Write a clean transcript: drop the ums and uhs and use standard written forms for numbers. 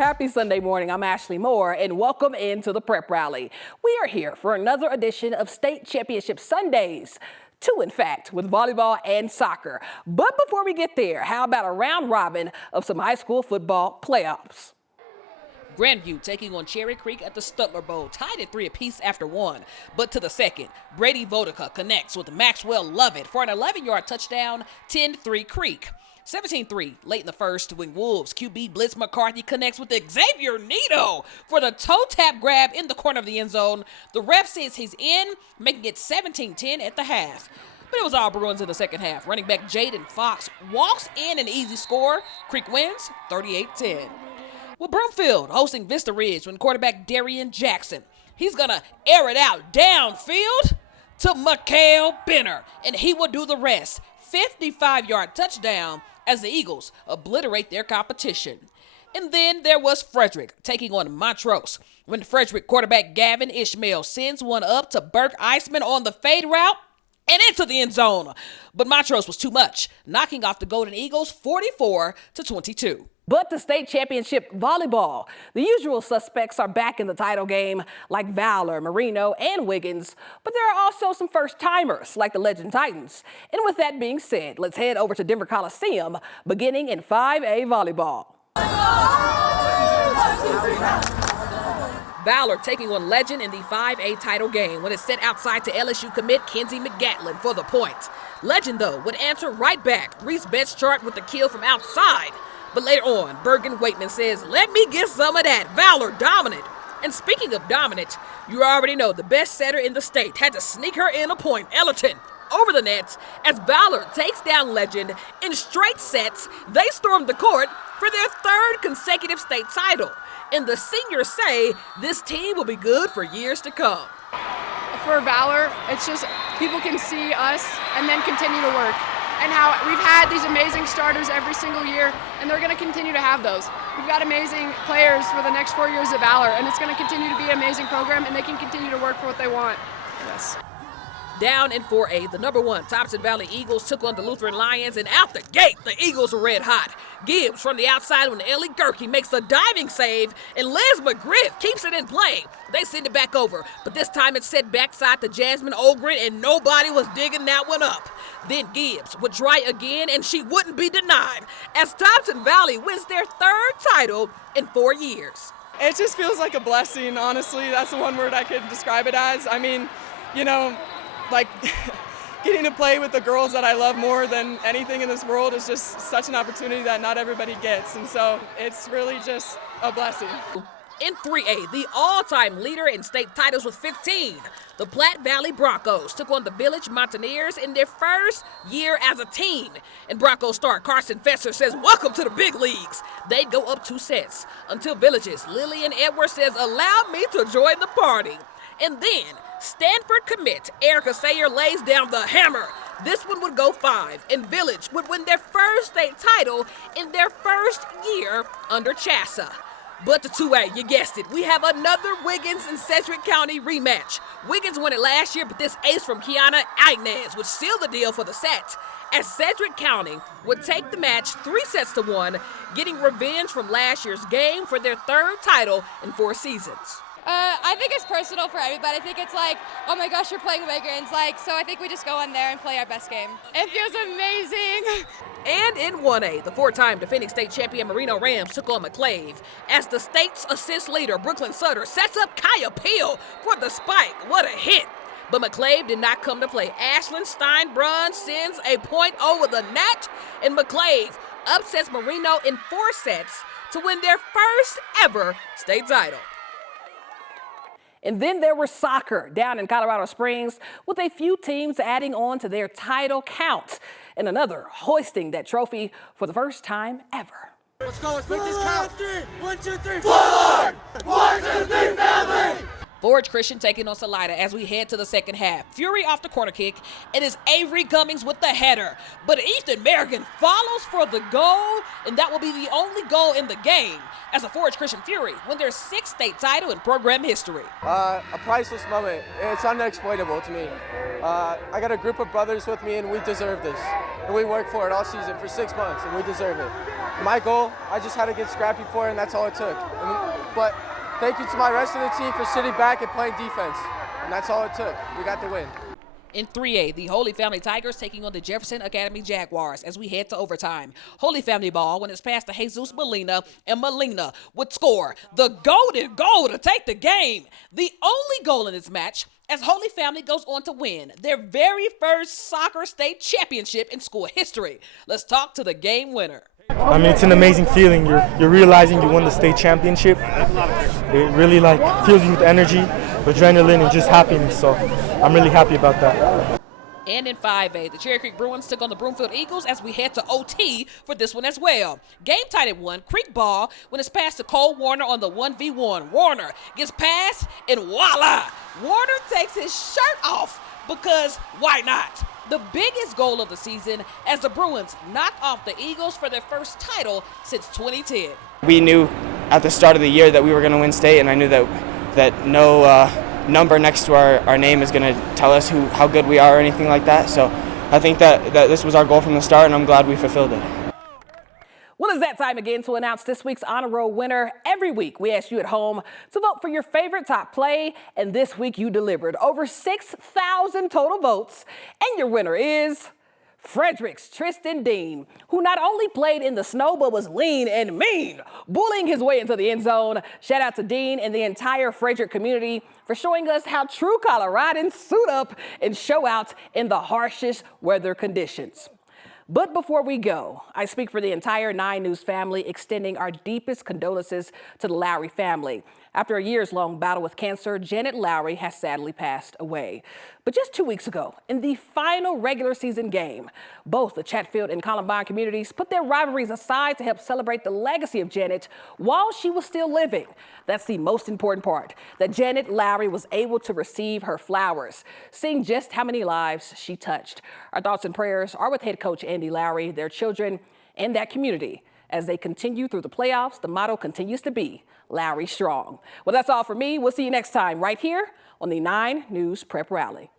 Happy Sunday morning. I'm Ashley Moore, and welcome into the Prep Rally. We are here for another edition of State Championship Sundays. Two, in fact, with volleyball and soccer. But before we get there, how about a round robin of some high school football playoffs? Grandview taking on Cherry Creek at the Stutler Bowl, tied at 3 apiece after one. But to the second, Brady Vodica connects with Maxwell Lovett for an 11-yard touchdown, 10-3 Creek. 17-3 late in the first when Wolves QB Blitz McCarthy connects with Xavier Nito for the toe tap grab in the corner of the end zone. The ref says he's in, making it 17-10 at the half. But it was all Bruins in the second half. Running back Jaden Fox walks in an easy score. Creek wins 38-10. Well, Broomfield hosting Vista Ridge when quarterback Darian Jackson. He's going to air it out downfield to Mikael Benner, and he will do the rest. 55-yard touchdown as the Eagles obliterate their competition. And then there was Frederick taking on Montrose when Frederick quarterback Gavin Ishmael sends one up to Burke Iceman on the fade route and into the end zone. But Montrose was too much, knocking off the Golden Eagles 44-22. But the state championship volleyball, the usual suspects are back in the title game like Valor, Marino, and Wiggins. But there are also some first-timers like the Legend Titans. And with that being said, let's head over to Denver Coliseum, beginning in 5A volleyball. Valor taking on Legend in the 5A title game when it's set outside to LSU commit Kenzie McGatlin for the point. Legend, though, would answer right back. Reese Betchart with the kill from outside. But later on, Bergen Waitman says, let me get some of that. Valor dominant. And speaking of dominant, you already know the best setter in the state had to sneak her in a point. Ellerton over the nets as Valor takes down Legend in straight sets. They storm the court for their third consecutive state title. And the seniors say this team will be good for years to come. For Valor, it's just people can see us and then continue to work. And how we've had these amazing starters every single year, and they're going to continue to have those. We've got amazing players for the next 4 years of Valor, and it's going to continue to be an amazing program, and they can continue to work for what they want. Yes. Down in 4A, the number 1 Thompson Valley Eagles took on the Lutheran Lions, and out the gate, the Eagles were red hot. Gibbs from the outside when Ellie Gerke makes a diving save, and Liz McGriff keeps it in play. They send it back over, but this time it's set backside to Jasmine Ogren, and nobody was digging that one up. Then Gibbs would try again, and she wouldn't be denied, as Thompson Valley wins their third title in 4 years. It just feels like a blessing, honestly. That's the one word I could describe it as. I mean, you know, like getting to play with the girls that I love more than anything in this world is just such an opportunity that not everybody gets. And so it's really just a blessing. In 3A, the all-time leader in state titles with 15, the Platte Valley Broncos took on the Village Mountaineers in their first year as a team. And Broncos star Carson Fesser says, welcome to the big leagues. They'd go up 2 sets until Village's Lillian Edwards says, allow me to join the party. And then Stanford commit Erica Sayer lays down the hammer. This one would go 5, and Village would win their first state title in their first year under Chassa. But the 2A, you guessed it, we have another Wiggins and Sedgwick County rematch. Wiggins won it last year, but this ace from Kiana Ignaz would seal the deal for the set, as Sedgwick County would take the match 3-1, getting revenge from last year's game for their third title in 4 seasons. I think it's personal for everybody. I think it's like, oh my gosh, you're playing Wiggins. So I think we just go in there and play our best game. It feels amazing. And in 1A, the 4-time defending state champion Marino Rams took on McClave as the state's assist leader, Brooklyn Sutter, sets up Kaya Peel for the spike. What a hit. But McClave did not come to play. Ashlyn Steinbrunn sends a point over the net, and McClave upsets Marino in 4 sets to win their first ever state title. And then there was soccer down in Colorado Springs, with a few teams adding on to their title count, and another hoisting that trophy for the first time ever. Let's go, let's make this count. 1, 2, 3. Forward! 1, 2, 3, family! Forge Christian taking on Salida as we head to the second half. Fury off the corner kick. It is Avery Cummings with the header. But Ethan Merrigan follows for the goal, and that will be the only goal in the game as a Forge Christian Fury win their 6th state title in program history. A priceless moment. It's unexplainable to me. I got a group of brothers with me, and we deserve this. And we worked for it all season for 6 months, and we deserve it. My goal, I just had to get scrappy for it, and that's all it took. But thank you to my rest of the team for sitting back and playing defense. And that's all it took. We got the win. In 3A, the Holy Family Tigers taking on the Jefferson Academy Jaguars as we head to overtime. Holy Family ball when it's passed to Jesus Molina, and Molina would score the golden goal to take the game. The only goal in this match as Holy Family goes on to win their very first soccer state championship in school history. Let's talk to the game winner. I mean, it's an amazing feeling. You're realizing you won the state championship. It really fills you with energy, adrenaline, and just happiness. So I'm really happy about that. And in 5A, the Cherry Creek Bruins took on the Broomfield Eagles as we head to OT for this one as well. Game tied at 1, Creek ball when it's passed to Cole Warner on the 1v1. Warner gets passed, and voila! Warner takes his shirt off because why not? The biggest goal of the season as the Bruins knock off the Eagles for their first title since 2010. We knew at the start of the year that we were going to win state, and I knew that no number next to our name is going to tell us how good we are or anything like that. So I think that this was our goal from the start, and I'm glad we fulfilled it. Well, it's that time again to announce this week's Honor Roll winner. Every week, we ask you at home to vote for your favorite top play, and this week you delivered over 6,000 total votes, and your winner is Frederick's Tristan Dean, who not only played in the snow, but was lean and mean, bullying his way into the end zone. Shout out to Dean and the entire Frederick community for showing us how true Coloradans suit up and show out in the harshest weather conditions. But before we go, I speak for the entire 9 News family, extending our deepest condolences to the Lowry family. After a years-long battle with cancer, Janet Lowry has sadly passed away. But just 2 weeks ago, in the final regular season game, both the Chatfield and Columbine communities put their rivalries aside to help celebrate the legacy of Janet while she was still living. That's the most important part, that Janet Lowry was able to receive her flowers, seeing just how many lives she touched. Our thoughts and prayers are with head coach Andy Lowry, their children, and that community. As they continue through the playoffs, the motto continues to be Lowry Strong. Well, that's all for me. We'll see you next time right here on the 9 News Prep Rally.